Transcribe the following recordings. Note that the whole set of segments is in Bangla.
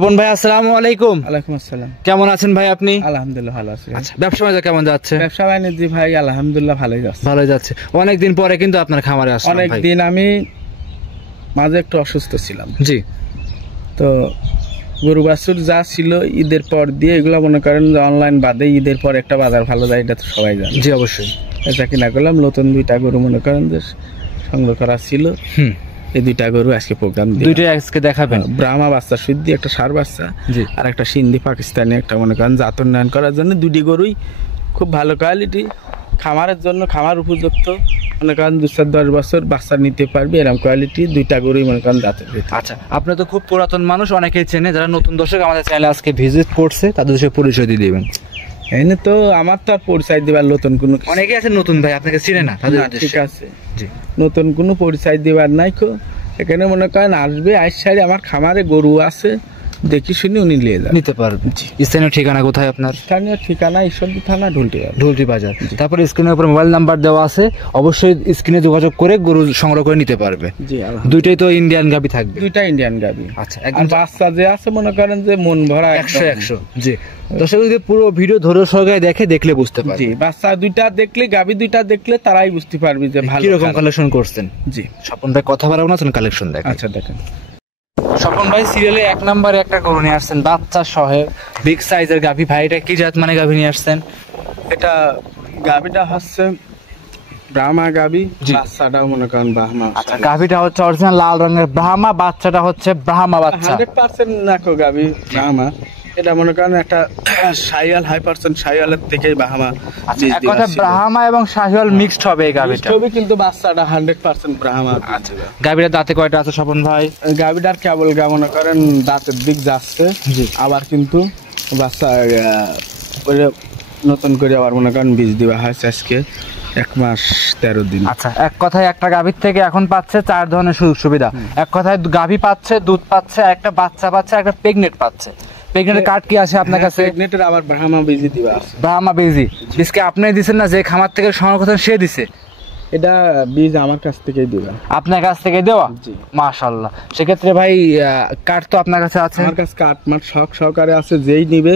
স্বপন ভাই আসসালামু আলাইকুম। ওয়ালাইকুম আসসালাম। কেমন আছেন ভাই আপনি? আলহামদুলিল্লাহ ভালো আছি। আচ্ছা, ব্যবসা বাণিজ্য কেমন যাচ্ছে? ব্যবসা বাণিজ্য ভাই আলহামদুলিল্লাহ ভালোই যাচ্ছে। ভালোই যাচ্ছে। অনেকদিন পরে কিন্তু আপনার খামারে আসলাম ভাই। অনেকদিন আমি মাঝে একটু অসুস্থ ছিলাম। জি। তো গরু বাছুর যা ছিল ঈদের পর দিয়ে এগুলো মনে করেন যে অনলাইন বাদে ঈদের পর একটা বাজার ভালো যায়, এটা তো সবাই জানে। জি অবশ্যই। এটা কিনা করলাম, নতুন দুইটা গরু মনে করেন যে সংগ্রহ করা ছিল। এই দুইটা গরু আজকে প্রোগ্রাম দুইটাই আজকে দেখাবেন। ব্রাহ্মা বাচ্চা শুদ্ধি একটা ষাঁড় বাচ্চা, জি, আর একটা সিন্ধি পাকিস্তানি একটা মনে করেন জাত উন্নয়ন করার জন্য দুটি গরুই খুব ভালো কোয়ালিটি, খামারের জন্য খামার উপযুক্ত, মনে করেন 2-10 বছর বাচ্চা নিতে পারবে এরকম কোয়ালিটি দুইটা গরুই মনে করেন জাতের ভিতরে। আচ্ছা, আপনি তো খুব পুরাতন মানুষ, অনেকেই চেনে। যারা নতুন দর্শক আমাদের চ্যানেলে আজকে ভিজিট করছে তাদের সাথে পরিচয় দিয়ে দিবেন। এনে তো আমার তো আর পরিচয় দিবার নতুন কোনো, অনেকেই আছে নতুন ভাই আপনাকে চিনে না, ঠিক আছে। জি, নতুন কোনো পরিচয় দিবার নাই কো। এখানে মনে করেন আসবে আইসারি আমার খামারে গরু আছে, দেখি শুনি উনি নিয়ে যান, নিতে পারবেন। স্থানীয় ঠিকানা কোথায় আপনার? স্থানীয় ঠিকানা ঈশ্বরদী থানা, ঢুলটি বাজার। তারপরে স্ক্রিনের উপর মোবাইল নাম্বার দেওয়া আছে, অবশ্যই স্ক্রিনে যোগাযোগ করে গরু সংগ্রহ করে নিতে পারবে। জি, দুইটাই তো ইন্ডিয়ান গাবি থাকবে? দুইটা ইন্ডিয়ান গাবি। আচ্ছা, একদম বাচ্চা যে আছে মনে করেন যে মন ভরা 100। জি, দর্শক যদি পুরো ভিডিও ধরে সহকারে দেখলে বুঝতে পারবে। জি, বাচ্চা দুইটা দেখলে, গাবি দুইটা দেখলে তারাই বুঝতে পারবে যে ভালো। কিরকম কালেকশন করছেন? জি, স্বপন ভাই কথা বাড়াবো না, কালেকশন দেখেন। আচ্ছা দেখেন। স্বপন ভাই সিরিয়ালে 1 নম্বরে একটা গরু নিয়ে আসছেন, বাচ্চা সহ বিগ সাইজের গাভী। ভাই এটা কি জাত মানে গাভী নিয়ে আসছেন? এটা গাভীটা হচ্ছে ব্রাহ্মা গাভী, বাচ্চাটাও মনে করেন ব্রাহ্মা। আচ্ছা, গাভীটা হচ্ছে অরিজিনাল লাল রঙের ব্রাহ্মা, বাচ্চাটা হচ্ছে ব্রাহ্মা বাচ্চা। 100% নাকো গাভী ব্রাহ্মা। এটা মনে করেন একটা শাহিওয়াল, 100% শাহিওয়ালের থেকেই ব্রাহ্মা। আচ্ছা, এক কথা ব্রাহ্মা এবং শাহিওয়াল মিক্সড হবে এই গাভীটা। তবে কিন্তু বাচ্চাটা 100% ব্রাহ্মা। আচ্ছা, গাভীটার দাঁতে কয়টা আছে স্বপন ভাই? গাভীটার কেবল মনে করেন দাঁতের দিক যাচ্ছে। জি, আবার কিন্তু বাচ্চা নতুন করে আবার মনে করেন বীজ দেওয়া হয়েছে আজকে 1 মাস 13 দিন। আচ্ছা, এক কথায় একটা গাভীর থেকে এখন পাচ্ছে 4 ধরনের সুযোগ সুবিধা। এক কথায় গাভী পাচ্ছে, দুধ পাচ্ছে, একটা বাচ্চা পাচ্ছে, একটা প্রেগনেন্ট পাচ্ছে। প্রেগনেন্টের কার্ড কি আছে আপনার কাছে? প্রেগনেন্টের আবার ব্রাহ্মা বীজ দেওয়া আছে। ব্রাহ্মা বীজ বীজকে আপনি দিচ্ছেন না, যে খামার থেকে সংগ্রহ করছেন সে দিছে? এটা বীজ আমার কাছ থেকেই দেওয়া। আপনার কাছ থেকে দেওয়া? জি, মাশাআল্লাহ। সেক্ষেত্রে ভাই কার্ড তো আপনার কাছে আছে? আমার কাছে কার্ড মাঠ সহকারে আছে, যেই নিবে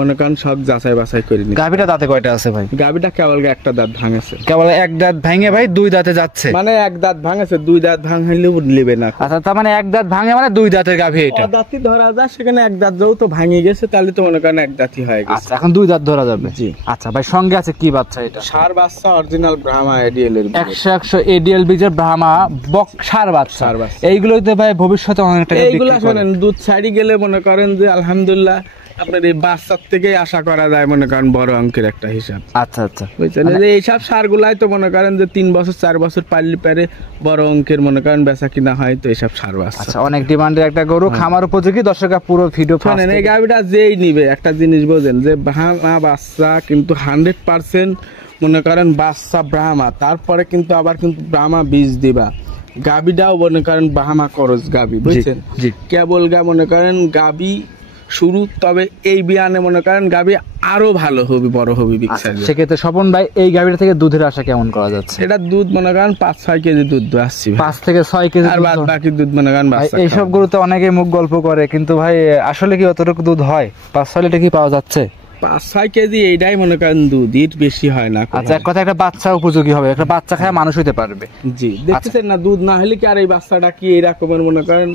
মনে করেন সব যাচাই বাছাই করে নিবে। গাভীটা দাঁতে কয়টা আছে ভাই? গাভীটা কেবল একটা দাঁত ভাঙেছে। কেবল এক দাঁত ভাঙে ভাই 2 দাঁতে যাচ্ছে? মানে 1 দাঁত ভাঙেছে, 2 দাঁত ভাঙলেও নেবে না। আচ্ছা, তার মানে 1 দাঁত ভাঙে মানে 2 দাঁতের গাভী এটা। দাঁতই ধরা যায়, সেখানে 1 দাঁত যেও তো ভাঙে গেছে, তাহলে তো মনে করেন 1 দাঁতই হয়ে গেছে। আচ্ছা, এখন 2 দাঁত ধরা যাবে। জি। আচ্ছা ভাই, সঙ্গে আছে কি বাচ্চা এটা? ষাঁড় বাচ্চা, অরিজিনাল ব্রাহ্মা এডিএল এর 100 এডিএল বীজের ব্রাহ্মা বক ষাঁড় বাচ্চা। এইগুলোতে ভাই ভবিষ্যতে অনেক টাকা বিক্রি এইগুলা করে। শুনেন, দুধ ছাড়ি গেলে মনে করেন যে আলহামদুলিল্লাহ আপনার এই বাচ্চার থেকেই আশা করা যায় মনে করেন বড় অঙ্কের একটা হিসাব। আচ্ছা আচ্ছা, বুঝছেন? যে এইসব সারগুলাই তো মনে করেন যে 3 বছর 4 বছর পারলে পারে বড় অঙ্কের মনে করেন বেচা কিনা হয়, তো এইসব সার বাচ্চা। আচ্ছা, অনেক ডিমান্ডের একটা গরু, খামার উপযোগী। দর্শকরা পুরো ভিডিও শুনেন, এই গাভীটা যেই নিবে একটা জিনিস বোঝেন যে ব্রাহ্মা বাচ্চা কিন্তু 100% মনে করেন বাচ্চা ব্রাহ্মা, তারপরে কিন্তু আবার কিন্তু ব্রাহ্মা বীজ দিবা। গাভীটাও মনে করেন ব্রাহ্মা করজ গাভী, বুঝছেন? কেবল মনে করেন গাভী শুরু, তবে এই বিয়ানে মনে করেন গাভী আরো ভালো হবে, বড় হবে বিগ সাইজ। সেক্ষেত্রে স্বপন ভাই এই গাভীটা থেকে দুধের আশা কেমন করা যাচ্ছে? এটা দুধ মনে করেন 5-6 কেজি দুধ আসছে, 5 থেকে 6 কেজি, আর বাদ বাকি দুধ মনে করেন বাচ্চা। এইসব গরুতে অনেকে মুখ গল্প করে, কিন্তু ভাই আসলে কি অতটুকু দুধ হয়? 5-6 লিটার কি পাওয়া যাচ্ছে? 5-6 কেজি এইটাই মনে করেন দুধ, এর বেশি হয় না। আচ্ছা, এক কথা একটা বাচ্চা উপযোগী হবে, একটা বাচ্চা খায় মানুষ হইতে পারবে। জি, দেখতেছেন না, দুধ না হলে কি আর এই বাচ্চাটা কি এরকমের মনে করেন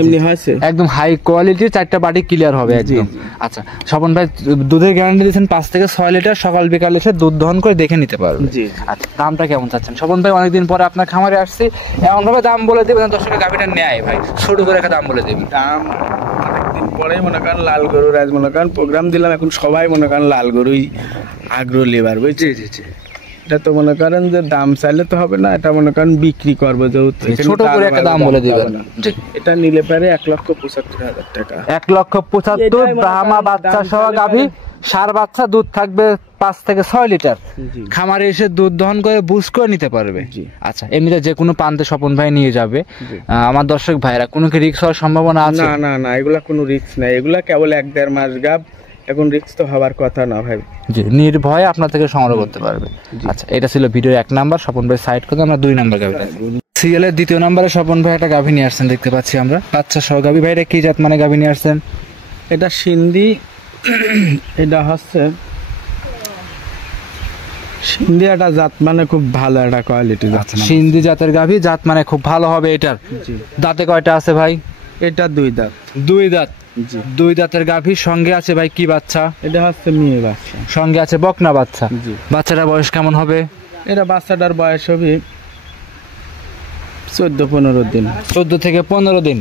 এমনি হয়েছে? একদম হাই কোয়ালিটির 4টা বাটি ক্লিয়ার হবে একদম। আচ্ছা, স্বপন ভাই দুধের গ্যারান্টি দিয়েছেন 5 থেকে 6 লিটার, সকাল বিকাল এসে দুধ দহন করে দেখে নিতে পারবে। জি। আচ্ছা, দামটা কেমন চাচ্ছেন স্বপন ভাই? অনেকদিন পরে আপনার খামারে আসছি, এমন ভাবে দাম বলে দেবেন দর্শকের গাভীটা নেয় ভাই, ছোট করে একটা দাম বলে দেবেন। দাম অনেকদিন পরে মনে করেন লাল গরুর আজ মনে করেন প্রোগ্রাম দিলাম, এখন সবাই মনে করেন লাল গরুই আগ্রহ লেবার, বুঝছি? জি জি। এটা তো মনে করেন যে দাম চাইলে তো হবে না, এটা মনে করেন বিক্রি করবো, যেহেতু ছোট করে একটা দাম বলে দিবেন। এটা নিলে পারে 1,75,000 টাকা। 1,75,000 ব্রাহ্মা বাচ্চা সহ গাভী, ষাঁড় বাচ্চা, দুধ থাকবে 5 থেকে 6 লিটার। খামারে এসে দুধ দহন করে বুঝ করে নিতে পারবে। আচ্ছা, এমনিতে যে কোনো প্রান্তে স্বপন ভাই নিয়ে যাবে। আমার দর্শক ভাইরা কোনো কি রিস্ক হওয়ার সম্ভাবনা আছে? না না না, এগুলা কোনো রিস্ক নাই, এগুলা কেবল 1-1.5 মাস গাব, এখন রিস্ক তো হওয়ার কথা না ভাই। জি, নির্ভয়ে আপনার থেকে সংগ্রহ করতে পারবে। আচ্ছা, এটা ছিল ভিডিও 1 নাম্বার। স্বপন ভাই সাইড করে আমরা 2 নাম্বার গাভী সিরিয়ালের 2য় নম্বরে স্বপন ভাই একটা গাভী নিয়ে আসছেন দেখতে পাচ্ছি আমরা, বাচ্চা সহ গাভী। ভাই এটা কি জাত মানে গাভী নিয়ে আসছেন? এটা সিন্ধি, এটা হচ্ছে সিন্ধি একটা জাত, মানে খুব ভালো একটা কোয়ালিটি জাত। সিন্ধি জাতের গাভী, জাত মানে খুব ভালো হবে এটার। দাঁতে কয়টা আছে ভাই? এটা 2 দাঁত। 2 দাঁত। জি, 2 দাঁতের গাভী। সঙ্গে আছে ভাই কি বাচ্চা? এটা হচ্ছে মেয়ে বাচ্চা। সঙ্গে আছে বকনা বাচ্চা। জি। বাচ্চাটার বয়স কেমন হবে? এটা বাচ্চাটার বয়স হবে 14-15 দিন। 14 থেকে 15 দিন।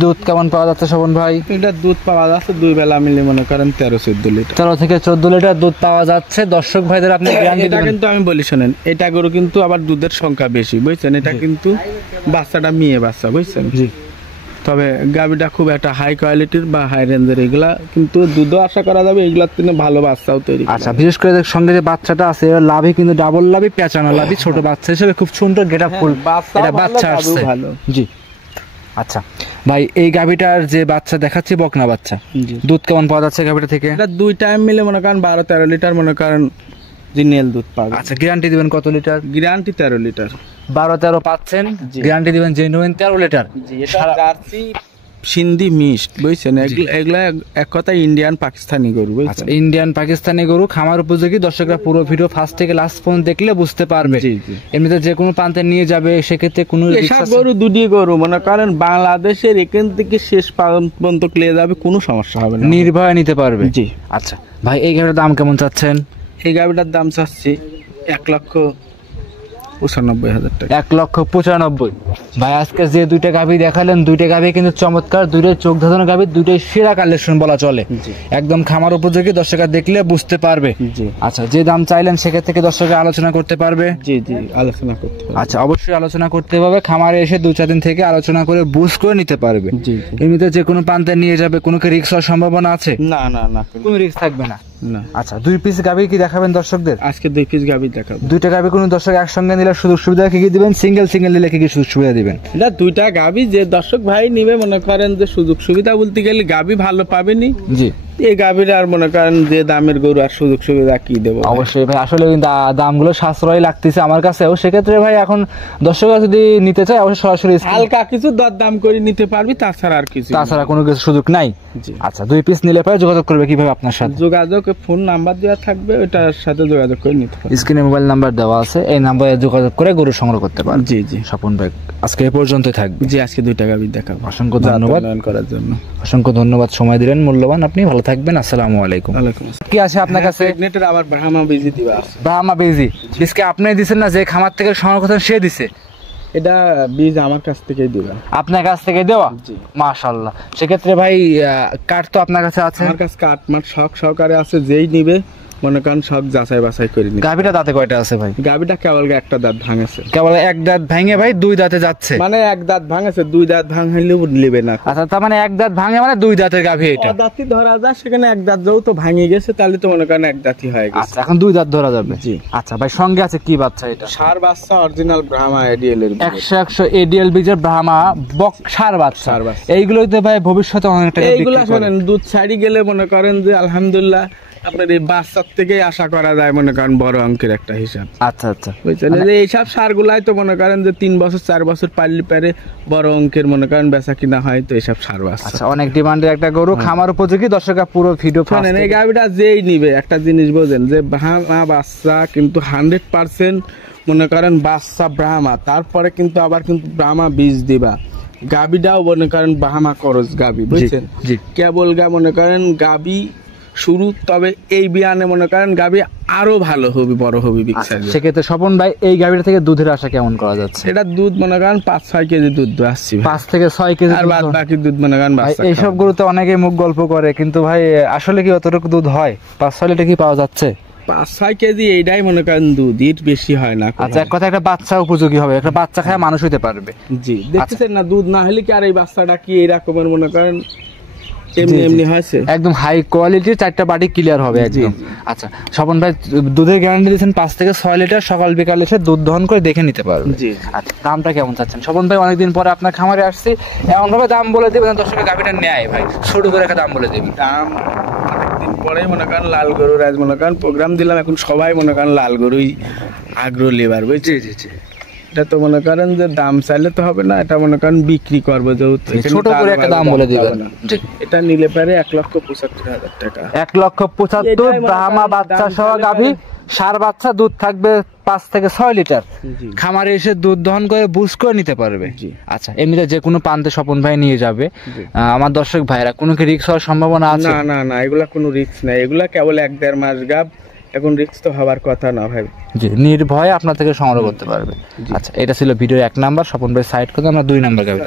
দুধ কেমন পাওয়া যাচ্ছে স্বপন ভাই? এটা দুধ পাওয়া যাচ্ছে 2 বেলা মিলে মনে করেন 13-14 লিটার। 13 থেকে 14 লিটার দুধ পাওয়া যাচ্ছে। দর্শক ভাইদের আপনি গ্যারান্টি এটা দিবেন? কিন্তু আমি বলি শোনেন, এটা গরু কিন্তু আবার দুধের সংখ্যা বেশি, বুঝছেন? এটা কিন্তু বাচ্চাটা মেয়ে বাচ্চা, বুঝছেন? জি। তবে গাভীটা খুব একটা হাই কোয়ালিটির বা হাই রেঞ্জের, এগুলা কিন্তু দুধও আশা করা যাবে, এগুলার থেকে ভালো বাচ্চাও তৈরি। আচ্ছা, বিশেষ করে সঙ্গে যে বাচ্চাটা আছে এর লাভই কিন্তু ডাবল লাভই, পেঁচানো লাভই, ছোট বাচ্চা হিসেবে খুব সুন্দর গেটআপ ফুল এটা বাচ্চা আসছে। ভালো। জি। আচ্ছা ভাই, এই গাভীটার যে বাচ্চা দেখাচ্ছি বকনা বাচ্চা, দুধ কেমন পাওয়া যাচ্ছে গাভীটা থেকে? এটা 2 টাইম মিলে মনে করেন 12-13 লিটার মনে করেন জিনিয়াল দুধ পাবে। আচ্ছা, গ্যারান্টি দিবেন কত লিটার? Guarantee 13 litre. 12-13 পাচ্ছেন, গ্যারান্টি দিবেন genuine 13 litre. Jersey Sindhi mixed, বুঝছেন? এগুলা এক কথা ইন্ডিয়ান পাকিস্তানি গরু। আচ্ছা, ইন্ডিয়ান পাকিস্তানি গরু খামার উপযোগী। দর্শকরা পুরো ভিডিও ফার্স্ট থেকে লাস্ট পর্যন্ত দেখলে বুঝতে পারবে। এমনিতে যে কোনো প্রান্তে নিয়ে যাবে, সেক্ষেত্রে কোনো এসব গরু দুটি গরু মনে করেন বাংলাদেশের এখান থেকে শেষ পর্যন্ত নিয়ে যাবে, কোনো সমস্যা হবে না, নির্ভয়ে নিতে পারবে। জি। আচ্ছা ভাই, এই গাড়ির দাম কেমন চাচ্ছেন? এই গাড়িটার দাম চাচ্ছি 1,95,000 টাকা। 1,95,000। ভাই আজকে যে 2টা গাভী দেখালেন, 2টা গাভী কিন্তু চমৎকার, 2টাই চোখ ধাঁধানো গাভী, 2টাই সেরা কালেকশন বলা চলে, একদম খামার উপযোগী। দর্শকরা দেখলে বুঝতে পারবে। জি। আচ্ছা, যে দাম চাইলেন সেক্ষেত্রে দর্শকরা আলোচনা করতে পারবে? জি জি, আলোচনা করতে হবে। আচ্ছা, অবশ্যই আলোচনা করতে হবে। খামারে এসে 2-4 দিন থেকে আলোচনা করে বুঝ করে নিতে পারবে। জি। এমনিতে যে কোনো প্রান্তে নিয়ে যাবে, কোনো কি রিস্ক হওয়ার সম্ভাবনা আছে? না না না, কোনো রিস্ক থাকবে না। না। আচ্ছা, 2 পিস গাভী কি দেখাবেন দর্শকদের? আজকে 2 পিস গাভী দেখাবো। 2টা গাভী কোনো দর্শক একসঙ্গে নিলে সুযোগ সুবিধা কি কি দিবেন? সিঙ্গেল নিলে কি কি সুযোগ সুবিধা দিবেন? এটা 2টা গাভী যে দর্শক ভাই নিবে মনে করেন যে সুযোগ সুবিধা বলতে গেলে গাভী ভালো পাবেনি। জি। এই গাভীর আর মনে করেন যে দামের গরু আর সুযোগ সুবিধা কি দেবো? অবশ্যই ভাই, আসলে দামগুলো সাশ্রয় লাগতেছে আমার কাছেও। সেক্ষেত্রে ভাই এখন দর্শকরা যদি নিতে চায় অবশ্যই সরাসরি হালকা কিছু দরদাম করে নিতে পারবি, তাছাড়া আর কিছু, তাছাড়া কোনো কিছু সুযোগ নাই। আচ্ছা, 2 পিস নিলে পরে যোগাযোগ করবে কিভাবে আপনার সাথে? যোগাযোগ ফোন নাম্বার দেওয়া থাকবে, ওটার সাথে যোগাযোগ করে নিতে পারবে। স্ক্রিনে মোবাইল নাম্বার দেওয়া আছে, এই নাম্বারে যোগাযোগ করে গরু সংগ্রহ করতে পারবে। জি জি। স্বপন ভাই আজকে এই পর্যন্তই থাকবে। জি, আজকে 2টা গাভী দেখাবো। অসংখ্য ধন্যবাদ করার জন্য। অসংখ্য ধন্যবাদ, সময় দিলেন মূল্যবান। আপনি ভালো থাকবেন। আসসালামু আলাইকুম। কি আছে আপনার কাছে? প্রেগনেন্টের আবার ব্রাহ্মা বেজি দিবা আছে। ব্রাহ্মা বেজি বীজকে আপনি দিবেন না, যে খামার থেকে সংগ্রহ করছেন সে দিছে? এটা বীজ আমার কাছ থেকেই দিবা। আপনার কাছ থেকে দেওয়া? জি। মাশাআল্লাহ। সেক্ষেত্রে ভাই কাঠ তো আপনার কাছে আছে? আমার কাছে কাঠ মাঠ সহকারে আছে, যেই নিবে মনে করেন সব যাচাই বাছাই করে নিবে। গাভীটা দাঁতে কয়টা আছে ভাই? গাভীটা কেবল একটা দাঁত ভাঙেছে। কেবল এক দাঁত ভাঙে ভাই 2 দাঁতে যাচ্ছে? মানে এক দাঁত ভাঙেছে, 2 দাঁত ভাঙলেও নেবে না। আচ্ছা, তার মানে এক দাঁত ভাঙে মানে 2 দাঁতের গাভী এটা? দাঁতই ধরা যায়, সেখানে এক দাঁত যেও তো ভাঙে গেছে, তাহলে তো মনে করেন এক দাঁতই হয়ে গেছে। আচ্ছা, এখন 2 দাঁত ধরা যাবে। জি। আচ্ছা ভাই, সঙ্গে আছে কি বাচ্চা এটা? ষাঁড় বাচ্চা, অরিজিনাল ব্রাহ্মা এডিএল এর 100 এডিএল বীজের ব্রাহ্মা ষাঁড় বাচ্চা। এইগুলোতে ভাই ভবিষ্যতে অনেক টাকা বিক্রি এইগুলা করে। শোনেন, দুধ ছাড়ি গেলে মনে করেন যে আলহামদুলিল্লাহ আপনার এই বাচ্চার থেকেই আশা করা যায় মনে করেন বড় অঙ্কের একটা হিসাব। আচ্ছা আচ্ছা, বুঝছেন? যে এইসব সারগুলাই তো মনে করেন যে 3 বছর 4 বছর পারলে পারে বড় অঙ্কের মনে করেন বেচা কিনা হয়, তো এইসব সার বাচ্চা। আচ্ছা, অনেক ডিমান্ডের একটা গরু, খামার উপযোগী। দর্শকরা পুরো ভিডিও শোনেন, এই গাভীটা যেই নিবে একটা জিনিস বোঝেন, যে ব্রাহ্মা বাচ্চা কিন্তু 100% মনে করেন বাচ্চা ব্রাহ্মা, তারপরে কিন্তু আবার কিন্তু ব্রাহ্মা বীজ দিবা। গাভীটাও মনে করেন ব্রাহ্মা করজ গাভী, বুঝছেন? কেবল মনে করেন গাভী শুরু, তবে এই বিয়ানে মনে করেন গাভী আরো ভালো হবে, বড় হবে। সেক্ষেত্রে স্বপন ভাই এই গাভীটা থেকে দুধের আশা কেমন করা যাচ্ছে? এটা দুধ মনে করেন 5-6 কেজি দুধ আসছে, 5 থেকে 6 কেজি, আর বাদ বাকি দুধ মনে করেন বাচ্চা। এইসব গরুতে অনেকে মুখ গল্প করে, কিন্তু ভাই আসলে কি অতটুকু দুধ হয়? 5-6 লিটার কি পাওয়া যাচ্ছে? 5-6 কেজি এইটাই মনে করেন দুধ, এর বেশি হয় না। আচ্ছা, এক কথা একটা বাচ্চা উপযোগী হবে, একটা বাচ্চা খায় মানুষ হইতে পারবে। জি, দেখতেছেন না, দুধ না হলে কি আর এই বাচ্চাটা কি এরকমের মনে করেন এমনি হয়েছে? একদম হাই কোয়ালিটির 4টা বাটি ক্লিয়ার হবে একদম। আচ্ছা, স্বপন ভাই দুধের গ্যারান্টি দিয়েছেন 5 থেকে 6 লিটার, সকাল বিকাল এসে দুধ দহন করে দেখে নিতে পারবে। জি। আচ্ছা, দামটা কেমন চাচ্ছেন স্বপন ভাই? অনেকদিন পরে আপনার খামারে আসছি, এমন ভাবে দাম বলে দেবেন দর্শকের গাভীটা নেয় ভাই, ছোট করে একটা দাম বলে দেবেন। দাম কয়েকদিন পরেই মনে করেন লাল গরুর আজ মনে করেন প্রোগ্রাম দিলাম, এখন সবাই মনে করেন লাল গরুই আগ্রহ লেবার বুঝছি। এটা তো মনে করেন যে দাম চাইলে তো হবে না, এটা মনে করেন বিক্রি করবো যেহেতু ছোট করে একটা দাম বলে দিবেন। এটা নিলে পারে 1,75,000 টাকা। 1,75,000 ব্রাহ্মা বাচ্চা সহ গাভী, সার বাচ্চা, দুধ থাকবে 5 থেকে 6 লিটার। খামারে এসে দুধ দহন করে বুঝ করে নিতে পারবে। আচ্ছা, এমনিতে যে কোনো প্রান্তে স্বপন ভাই নিয়ে যাবে। আমার দর্শক ভাইরা কোনো কি রিস্ক হওয়ার সম্ভাবনা আছে? না না না, এগুলা কোনো রিস্ক নাই, এগুলা কেবল 1-1.5 মাস গাব, এখন রিস্ক তো হওয়ার কথা না ভাই। জি, নির্ভয়ে আপনার থেকে সংগ্রহ করতে পারবে। আচ্ছা, এটা ছিল ভিডিও 1 নাম্বার। স্বপন ভাই সাইড করে আমরা 2 নাম্বার গাভী।